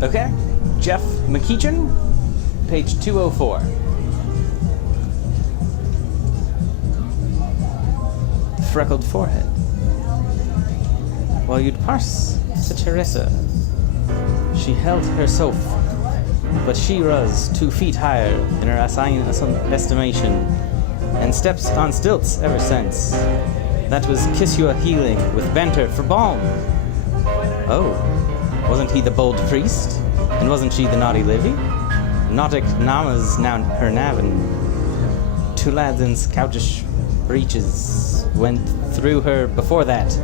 Okay. Jeff McEachin, page 204. Freckled forehead. While you'd parse to Teresa, she held herself, but she rose 2 feet higher in her estimation, and steps on stilts ever since. That was kiss you a healing with banter for balm. Oh, wasn't he the bold priest? And wasn't she the naughty Livy? Nautic Nama's now her navin. 2 lads in scoutish breeches went through her before that.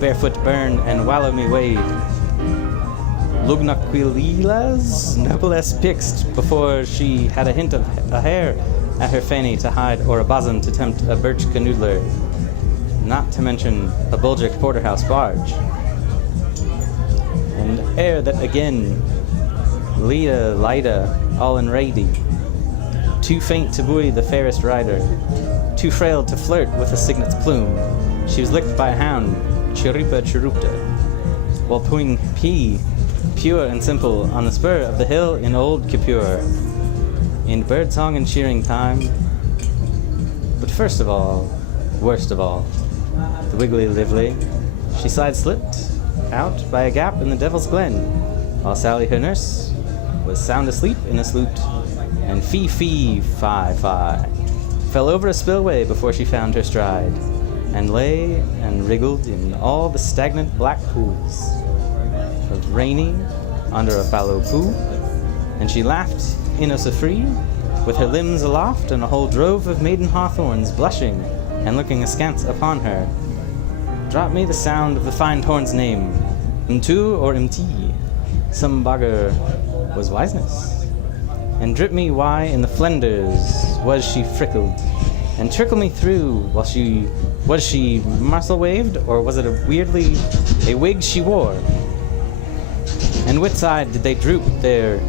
Barefoot burn and wallow me wade. Lugnaquililas noblesse pixt before she had a hint of a hair at her fanny to hide or a bosom to tempt a birch canoodler. Not to mention a bulgic porterhouse barge. And ere that again, Lida, all in rady, too faint to buoy the fairest rider, too frail to flirt with a cygnet's plume, she was licked by a hound, chirripa chirrupta, while pooing pea, pure and simple, on the spur of the hill in old Kippur, in birdsong and cheering time. But first of all, worst of all, the wiggly lively, she side-slipped out by a gap in the Devil's Glen, while Sally, her nurse, was sound asleep in a sloot, and fee-fi fell over a spillway before she found her stride, and lay and wriggled in all the stagnant black pools of rainy under a fallow pool, and she laughed free, with her limbs aloft and a whole drove of maiden hawthorns blushing and looking askance upon her. Drop me the sound of the fine horn's name, Mtu or Mti, some bugger was wiseness, and drip me why in the Flenders was she frickled, and trickle me through while was she muscle waved, or was it a wig she wore? And which side did they droop their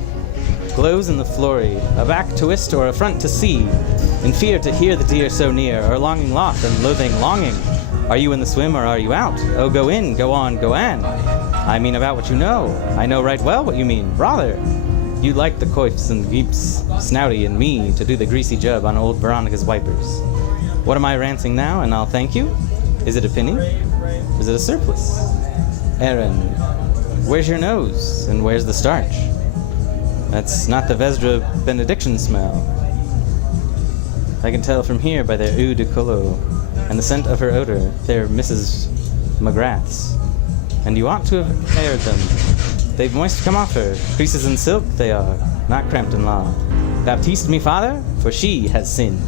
glows in the flurry, a back to wist or a front to see, in fear to hear the deer so near, or longing loth and loathing longing? Are you in the swim or are you out? Oh, go in, go on, go on. I mean about what you know. I know right well what you mean, brother. You like the coifs and geeps, snouty, and me to do the greasy job on old Veronica's wipers. What am I rancing now, and I'll thank you? Is it a penny? Is it a surplus? Aaron, where's your nose, and where's the starch? That's not the Vesdra benediction smell. I can tell from here by their eau de colo, and the scent of her odor, they're Mrs. McGrath's. And you ought to have aired them. They've moist come off her, creases in silk they are, not cramped in law. Baptiste me father, for she has sinned.